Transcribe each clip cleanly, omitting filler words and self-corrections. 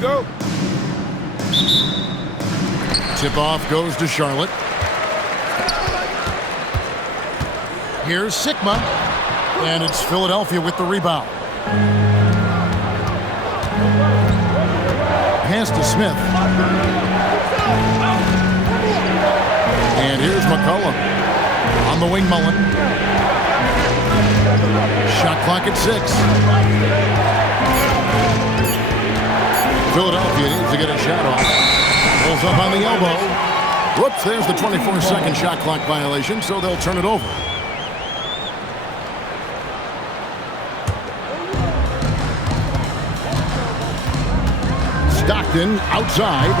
go. Tip-off goes to Charlotte. Here's Sikma, and it's Philadelphia with the rebound. Pass to Smith. And here's McCollum. On the wing, Mullen. Shot clock at 6. Philadelphia needs to get a shot off. Pulls up on the elbow. Whoops, there's the 24-second shot clock violation, so they'll turn it over. Stockton outside.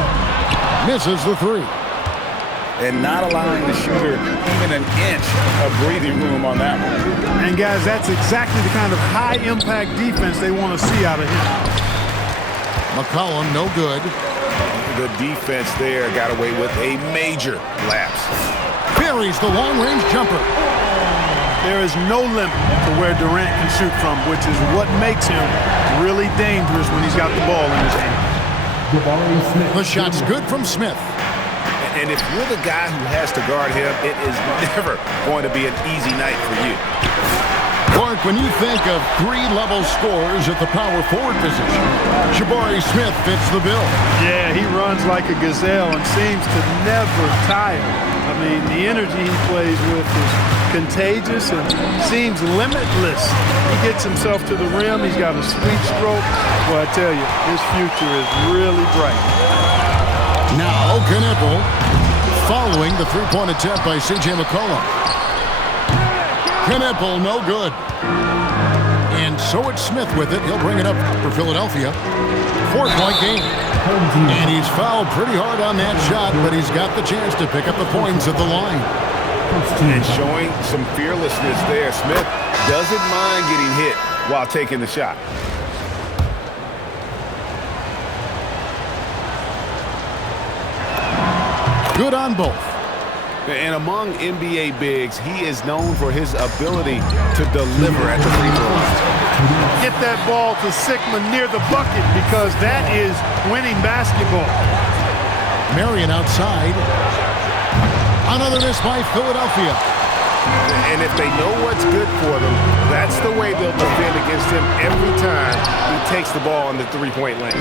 Misses the 3. And not allowing the shooter even an inch of breathing room on that one. And guys, that's exactly the kind of high-impact defense they want to see out of him. McCollum, no good. The defense there got away with a major lapse. Buries the long-range jumper. There is no limit to where Durant can shoot from, which is what makes him really dangerous when he's got the ball in his hand. The shot's good from Smith. And if you're the guy who has to guard him, it is never going to be an easy night for you. Clark, when you think of 3-level scorers at the power forward position, Jabari Smith fits the bill. Yeah, he runs like a gazelle and seems to never tire. I mean, the energy he plays with is contagious and seems limitless. He gets himself to the rim. He's got a sweet stroke. Well, I tell you, his future is really bright. Now, Knueppel following the three-point attempt by C.J. McCollum. Knueppel, no good. And so it's Smith with it. He'll bring it up for Philadelphia. 4-point game. And he's fouled pretty hard on that shot, but he's got the chance to pick up the points at the line. And showing some fearlessness there. Smith doesn't mind getting hit while taking the shot. Good on both. And among NBA bigs, he is known for his ability to deliver at the free throw line. Get that ball to Sikma near the bucket because that is winning basketball. Marion outside. Another miss by Philadelphia. And if they know what's good for them, that's the way they'll defend against him every time he takes the ball in the three-point lane.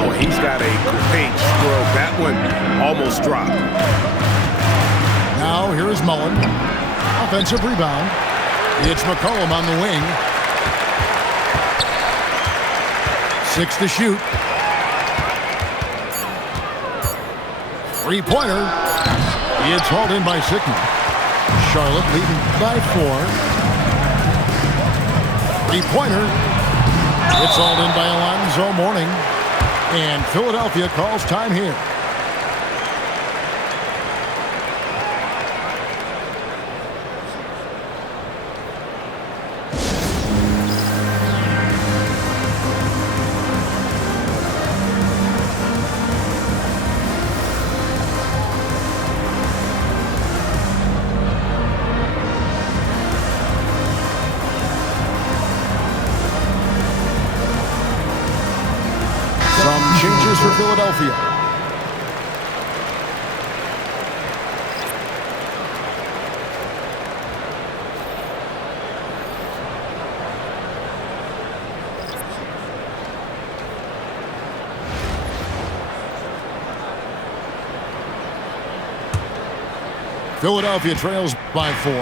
Oh, he's got a great stroke. That one almost dropped. Now here is Mullen. Offensive rebound. It's McCollum on the wing. 6 to shoot. Three-pointer. It's hauled in by Sikma. Charlotte leading by 4. Three-pointer. It's hauled in by Alonzo Mourning. And Philadelphia calls time here. Changes for Philadelphia. Philadelphia trails by 4.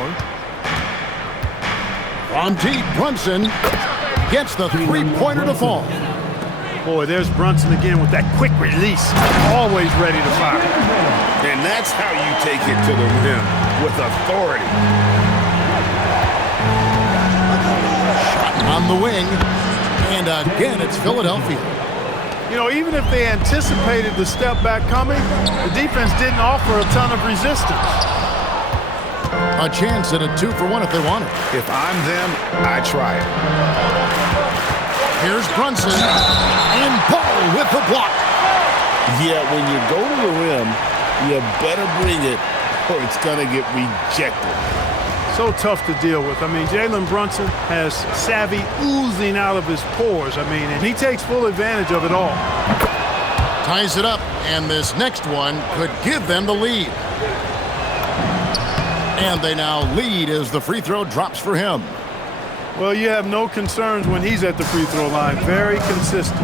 Monte Brunson gets the three-pointer to fall. Boy, there's Brunson again with that quick release. Always ready to fire. And that's how you take it to the rim, with authority. Shot on the wing. And again, it's Philadelphia. You know, even if they anticipated the step back coming, the defense didn't offer a ton of resistance. A chance at a 2-for-1 if they want it. If I'm them, I try it. Here's Brunson, and Paul with the block. Yeah, when you go to the rim, you better bring it or it's going to get rejected. So tough to deal with. I mean, Jalen Brunson has savvy oozing out of his pores. I mean, and he takes full advantage of it all. Ties it up, and this next one could give them the lead. And they now lead as the free throw drops for him. Well, you have no concerns when he's at the free throw line. Very consistent.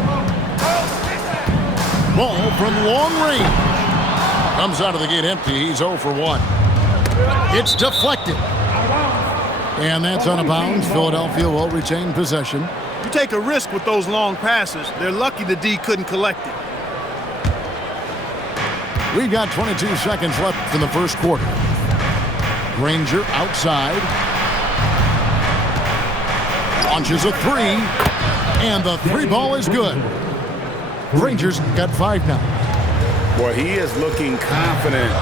Ball from long range. Comes out of the gate empty. He's 0 for 1. It's deflected. And that's out of bounds. Philadelphia will retain possession. You take a risk with those long passes. They're lucky the D couldn't collect it. We've got 22 seconds left in the first quarter. Granger outside. Launches a three. And the three ball is good. Granger's got 5 now. Boy, he is looking confident.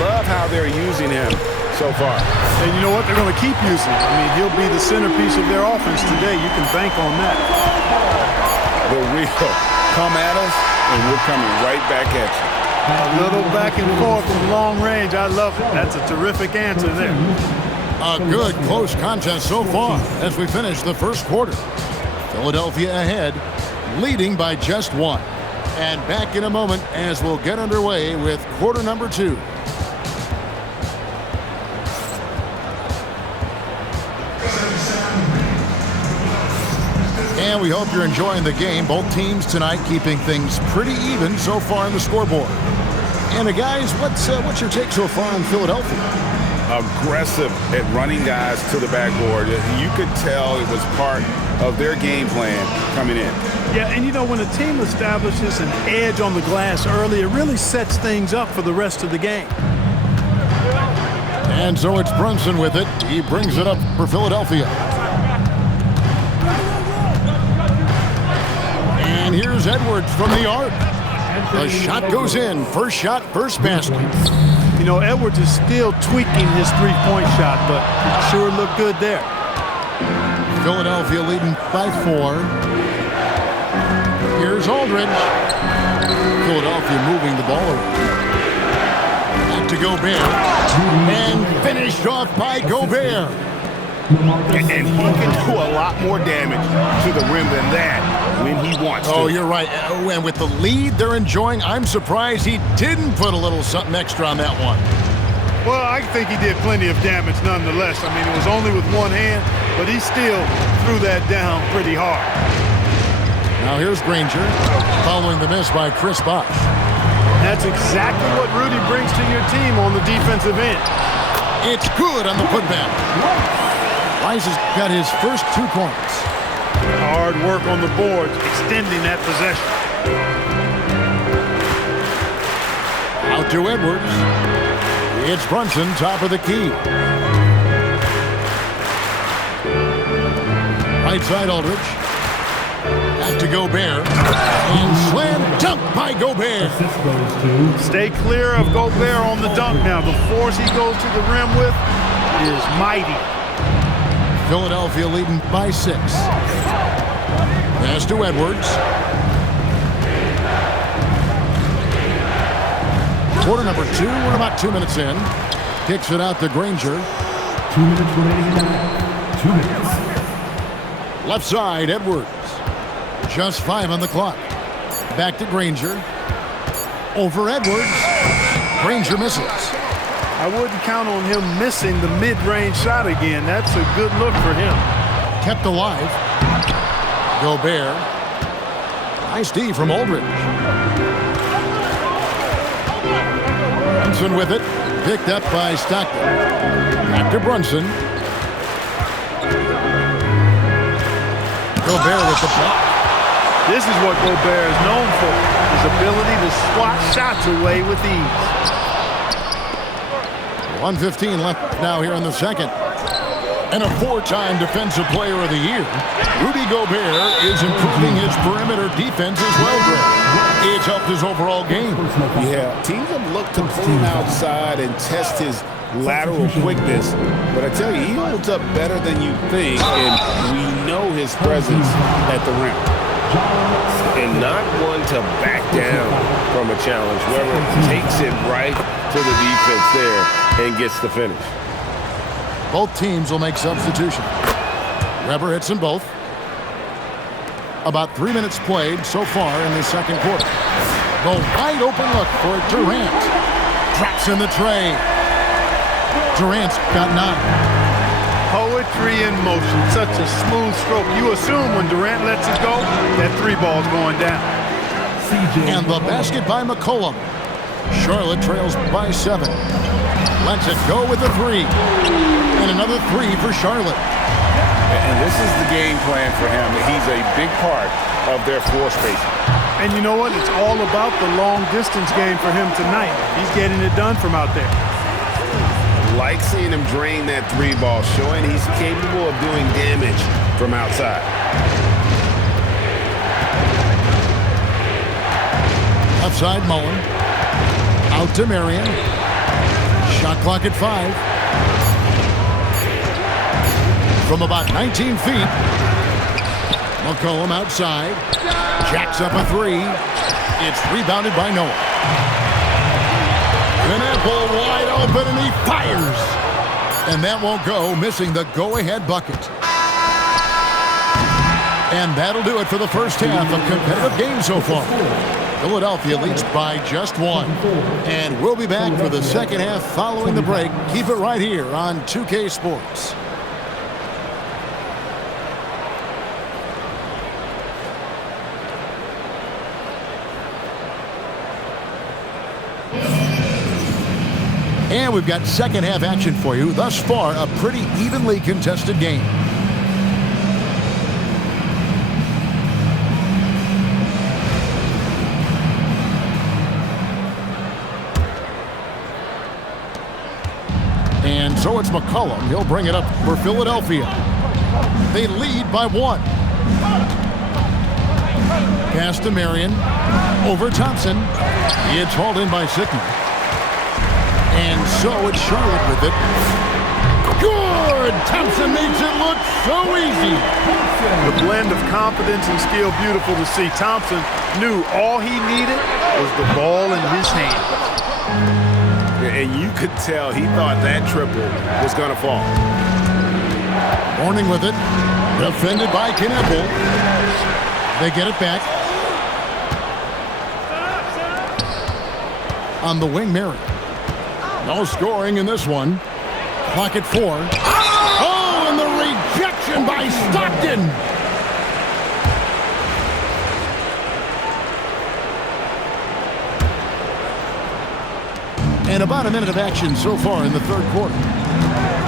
Love how they're using him so far. And you know what? They're going to keep using him. I mean, he'll be the centerpiece of their offense today. You can bank on that. The real come at us, and we're coming right back at you. A little back and forth from long range. I love it. That's a terrific answer there. A good close contest so far as we finish the first quarter. Philadelphia ahead, leading by just 1. And back in a moment as we'll get underway with quarter number 2. And we hope you're enjoying the game. Both teams tonight keeping things pretty even so far in the scoreboard. And guys, what's your take so far on Philadelphia? Aggressive at running guys to the backboard. You could tell it was part of their game plan coming in. Yeah, and you know, when a team establishes an edge on the glass early, it really sets things up for the rest of the game. And so it's Brunson with it. He brings it up for Philadelphia. And here's Edwards from the arc. The shot goes in. First shot, first basket. You know, Edwards is still tweaking his three-point shot, but it sure looked good there. Philadelphia leading by 4. Here's Aldridge. Philadelphia moving the ball around. Back to Gobert. And finished off by Gobert. And he can do a lot more damage to the rim than that when he wants to. Oh, you're right. And with the lead they're enjoying, I'm surprised he didn't put a little something extra on that one. Well, I think he did plenty of damage nonetheless. I mean, it was only with one hand, but he still threw that down pretty hard. Now here's Granger, following the miss by Chris Bosh. That's exactly what Rudy brings to your team on the defensive end. It's good on the putback. Wise has got his first 2 points. Hard work on the boards, extending that possession. Out to Edwards. It's Brunson, top of the key. Right side Aldridge. Back to Gobert. And slam dunk by Gobert. Stay clear of Gobert on the dunk now. The force he goes to the rim with is mighty. Philadelphia leading by 6. Pass to Edwards. Quarter number 2. We're about 2 minutes in. Kicks it out to Granger. 2 minutes remaining. 2 minutes. Left side, Edwards. Just 5 on the clock. Back to Granger. Over Edwards. Granger misses. I wouldn't count on him missing the mid-range shot again. That's a good look for him. Kept alive. Gobert. Nice D from Aldridge. Brunson with it. Picked up by Stockton. Back to Brunson. Gobert with the block. This is what Gobert is known for, his ability to swat shots away with ease. 1:15 left now here in the second. And a 4-time Defensive Player of the Year. Rudy Gobert is improving his perimeter defense as well, Greg. It's helped his overall game. Yeah, teams have looked to pull him outside and test his lateral quickness. But I tell you, he holds up better than you think, and we know his presence at the rim. And not one to back down from a challenge. Whoever takes it right to the defense there and gets the finish. Both teams will make substitution. Weber hits them both. About 3 minutes played so far in the second quarter. The wide open look for Durant. Drops in the tray. Durant's got 9. Poetry in motion. Such a smooth stroke. You assume when Durant lets it go, that 3 ball's going down. And the basket by McCollum. Charlotte trails by 7. Lets it go with a 3. And another 3 for Charlotte. And this is the game plan for him. He's a big part of their floor spacing. And you know what? It's all about the long-distance game for him tonight. He's getting it done from out there. Like seeing him drain that 3 ball, showing he's capable of doing damage from outside. Left side, Mullen. Out to Marion. Shot clock at 5. From about 19 feet. McCollum outside. Jacks up a 3. It's rebounded by Noah. Knappel wide open, and he fires. And that won't go, missing the go-ahead bucket. And that'll do it for the first half of competitive game so far. Philadelphia leads by just 1. And we'll be back for the second half following the break. Keep it right here on 2K Sports. And we've got second half action for you. Thus far, a pretty evenly contested game. And so it's McCollum. He'll bring it up for Philadelphia. They lead by 1. Pass to Marion. Over Thompson. It's hauled in by Sickman. And so it's Charlotte with it. Good! Thompson makes it look so easy. The blend of confidence and skill, beautiful to see. Thompson knew all he needed was the ball in his hands. And you could tell he thought that triple was going to fall. Morning with it. Defended by Knappel. They get it back. On the wing, Marion. No scoring in this one. Clock at 4. Oh, and the rejection by Stockton. And about a minute of action so far in the third quarter.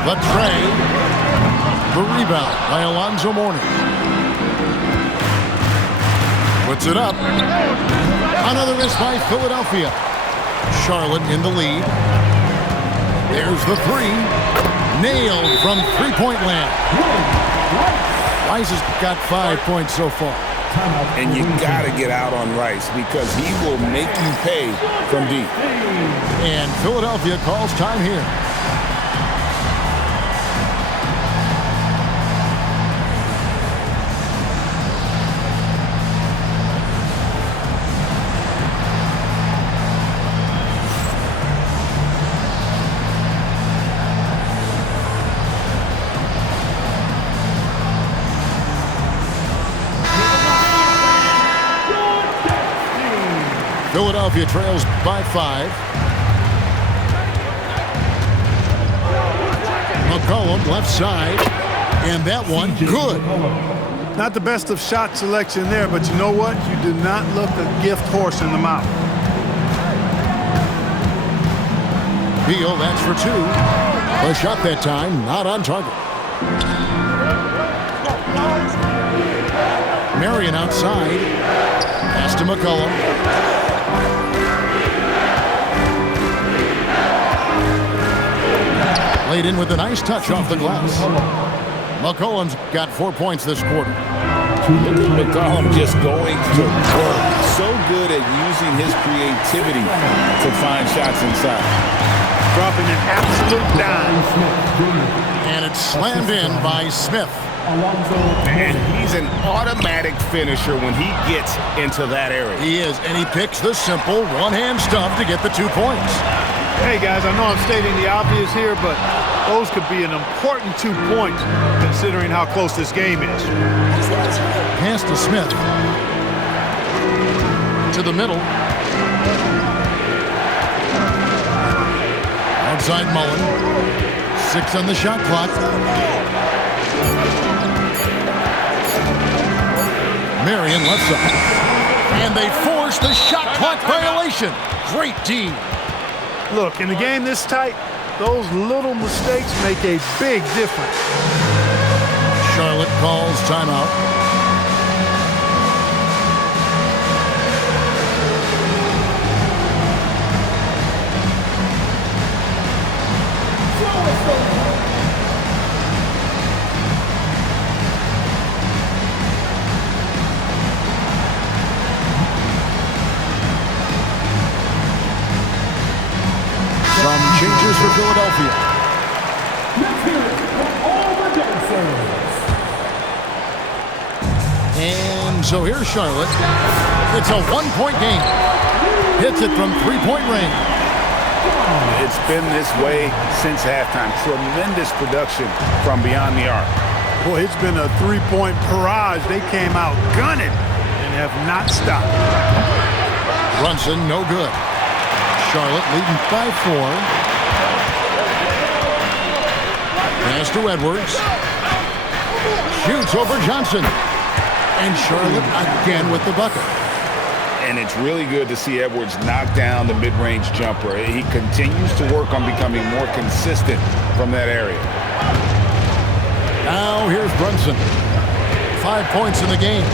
The tray. The rebound by Alonzo Mourning. Puts it up. Another miss by Philadelphia. Charlotte in the lead. There's the 3. Nailed from three-point land. Rice has got 5 points so far. And you got to get out on Rice because he will make you pay from deep. And Philadelphia calls time here. Philadelphia trails by 5. McCollum left side. And that one, good. Not the best of shot selection there, but you know what? You do not look a gift horse in the mouth. Beal, that's for 2. The shot that time, not on target. Marion outside. Pass to McCollum. Laid in with a nice touch off the glass. McCollum's got 4 points this quarter. McCollum just going to work. So good at using his creativity to find shots inside. Dropping an absolute dime. And it's slammed in by Smith. And he's an automatic finisher when he gets into that area. He is, and he picks the simple one-hand stuff to get the 2 points. Hey, guys, I know I'm stating the obvious here, but those could be an important 2 points considering how close this game is. Pass to Smith. To the middle. Outside Mullen. 6 on the shot clock. Marion left side. And they force the shot clock violation. Great D. Look, in a game this tight, those little mistakes make a big difference. Charlotte calls timeout. Some changes for Philadelphia. Let's hear it for all the dancers. And so here's Charlotte. It's a 1-point game. Hits it from 3-point range. It's been this way since halftime. Tremendous production from beyond the arc. Boy, it's been a 3-point barrage. They came out gunning and have not stopped. Brunson, no good. Charlotte leading by 4. Pass to Edwards. Shoots over Johnson. And Charlotte again with the bucket. And it's really good to see Edwards knock down the mid-range jumper. He continues to work on becoming more consistent from that area. Now here's Brunson. 5 points in the game.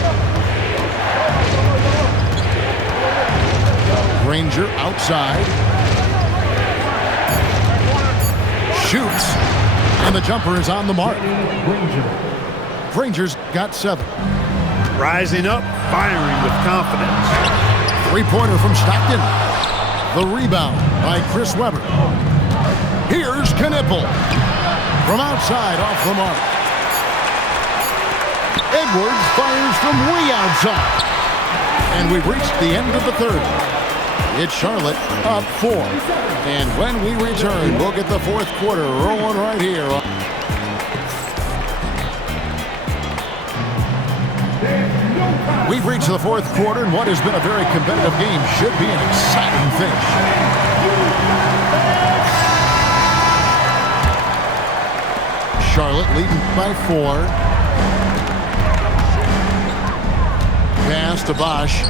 Granger outside. Shoots. And the jumper is on the mark. Granger's got 7. Rising up, firing with confidence. 3-pointer from Stockton. The rebound by Chris Webber. Here's Knipple. From outside, off the mark. Edwards fires from way outside. And we've reached the end of the third. It's Charlotte up 4. And when we return, we'll get the fourth quarter rolling right here. We've reached the fourth quarter, and what has been a very competitive game should be an exciting finish. Charlotte leading by 4. Pass to Bosch.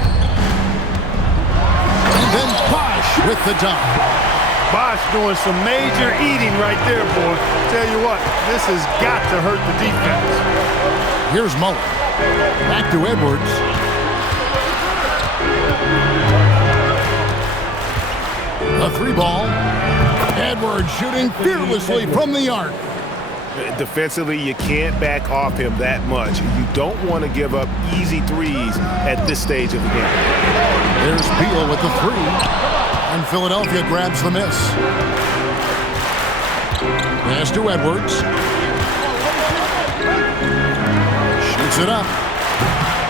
And then Bosch with the dunk. Bosch doing some major eating right there, boy. Tell you what, this has got to hurt the defense. Here's Mullen. Back to Edwards. A 3-ball. Edwards shooting fearlessly from the arc. Defensively, you can't back off him that much. You don't want to give up easy threes at this stage of the game. There's Beal with the 3. And Philadelphia grabs the miss. Pass to Edwards. Shoots it up.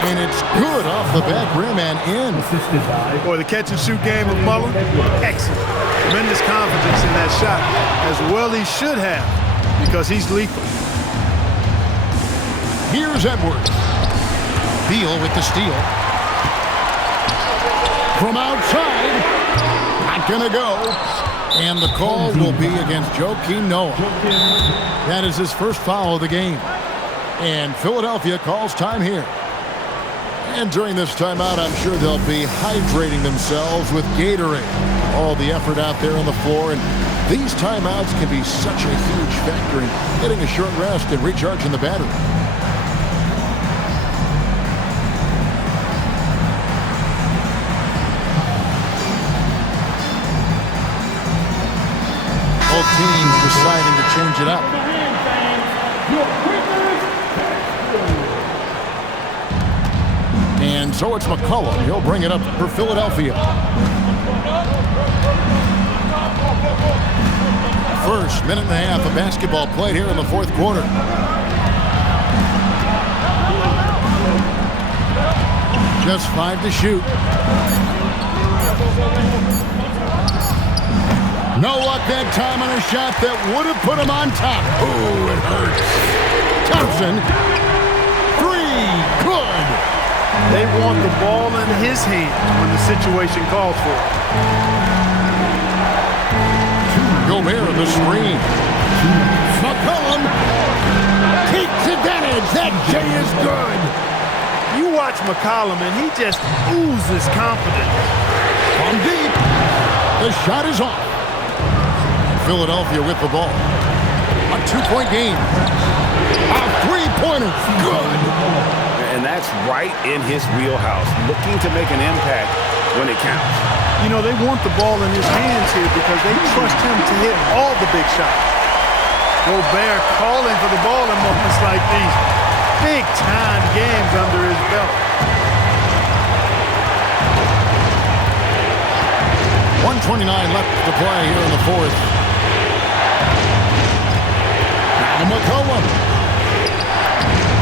And it's good off the back rim and in. Assisted by Boy, the catch-and-shoot game of Mullen, excellent. Tremendous confidence in that shot, as well he should have, because he's lethal. Here's Edwards. Beal with the steal. From outside. Not gonna go. And the call will be against Joakim Noah. That is his first foul of the game. And Philadelphia calls time here. And during this timeout, I'm sure they'll be hydrating themselves with Gatorade. All the effort out there on the floor. And these timeouts can be such a huge factor in getting a short rest and recharging the battery. Both teams deciding to change it up. And so it's McCollum. He'll bring it up for Philadelphia. First minute and a half of basketball played here in the fourth quarter. Just 5 to shoot. No luck that time on a shot that would have put him on top. Ooh, it hurts. Thompson. Three. Good. They want the ball in his hands when the situation calls for it. Gobert in the screen. McCollum takes advantage. That J is good. You watch McCollum, and he just oozes confidence. From deep. The shot is off. Philadelphia with the ball. A 2-point game. A three-pointer. Good. And that's right in his wheelhouse, looking to make an impact when it counts. You know, they want the ball in his hands here because they trust him to hit all the big shots. Gobert calling for the ball in moments like these. Big-time games under his belt. 1:29 left to play here in the fourth. Now McCollum.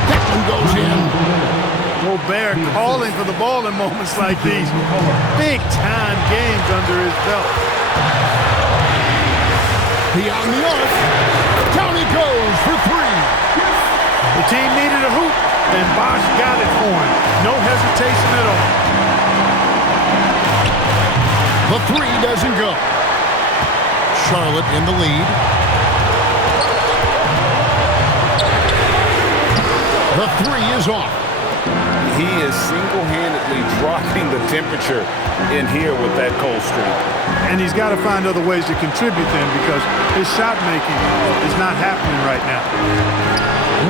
That one goes in. Gobert calling for the ball in moments like these. Big-time games under his belt. Beyond the arc. Down he goes for three. The team needed a hoop, and Bosh got it for him. No hesitation at all. The three doesn't go. Charlotte in the lead. The three is off. He is single-handedly dropping the temperature in here with that cold streak. And he's got to find other ways to contribute then because his shot making is not happening right now.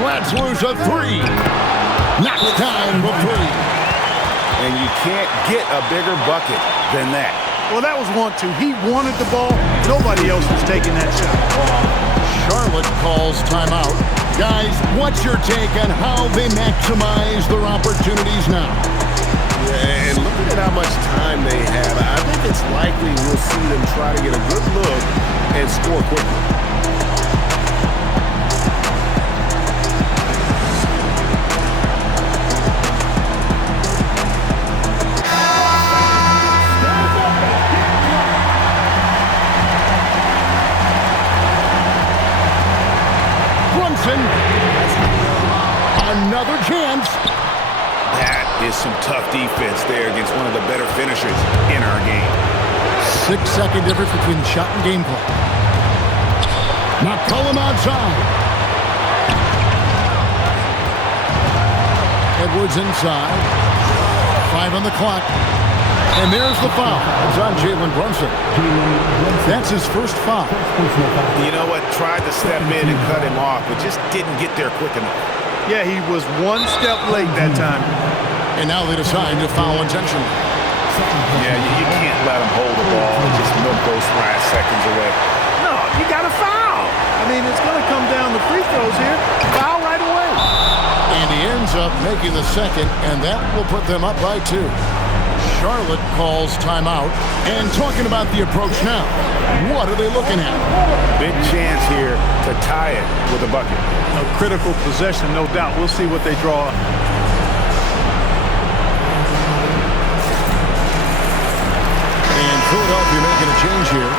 Let's lose a three. Knocks down the three. And you can't get a bigger bucket than that. Well, that was 1-2. He wanted the ball. Nobody else was taking that shot. Charlotte calls timeout. Guys, what's your take on how they maximize their opportunities now? Yeah, and looking at how much time they have, I think it's likely we'll see them try to get a good look and score quickly. Another chance. That is some tough defense there against one of the better finishers in our game. 6-second difference between shot and game clock. McCollum outside. Edwards inside. 5 on the clock. And there's the foul. It's on Jalen Brunson. That's his first foul. You know what? Tried to step in and cut him off, but just didn't get there quick enough. Yeah, he was one step late that time. And now they decide to foul intentionally. Yeah, you can't let him hold the ball and just milk those last seconds away. No, you got to foul. I mean, it's going to come down to free throws here. Foul right away. And he ends up making the second, and that will put them up by 2. Charlotte calls timeout. And talking about the approach now, what are they looking at? Big chance here to tie it with a bucket. A critical possession, no doubt. We'll see what they draw up. And Philadelphia making a change here.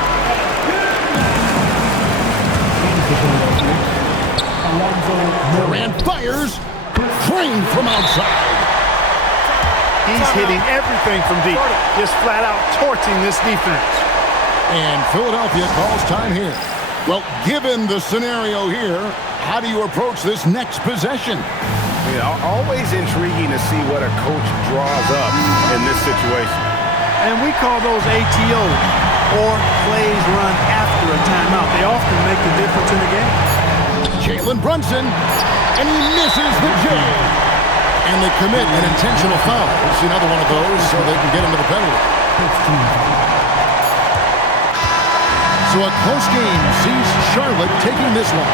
Durant fires. Framed from outside. He's hitting everything from deep. Just flat out torching this defense. And Philadelphia calls time here. Well, given the scenario here, how do you approach this next possession? Always intriguing to see what a coach draws up in this situation. And we call those ATOs, or plays run after a timeout. They often make the difference in the game. Jalen Brunson, and he misses the J. And they commit an intentional foul. We'll see another one of those so they can get into the penalty. So a close game sees Charlotte taking this one.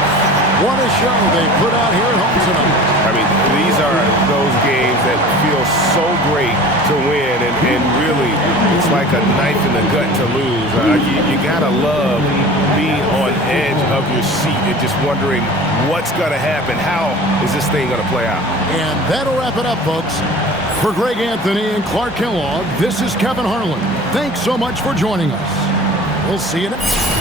What a show they put out here at home tonight. I mean, these are those games that feel so great to win, and really, it's like a knife in the gut to lose. You gotta love being on edge of your seat and just wondering what's gonna happen. How is this thing gonna play out? And that'll wrap it up, folks. For Greg Anthony and Clark Kellogg, this is Kevin Harlan. Thanks so much for joining us. We'll see you next.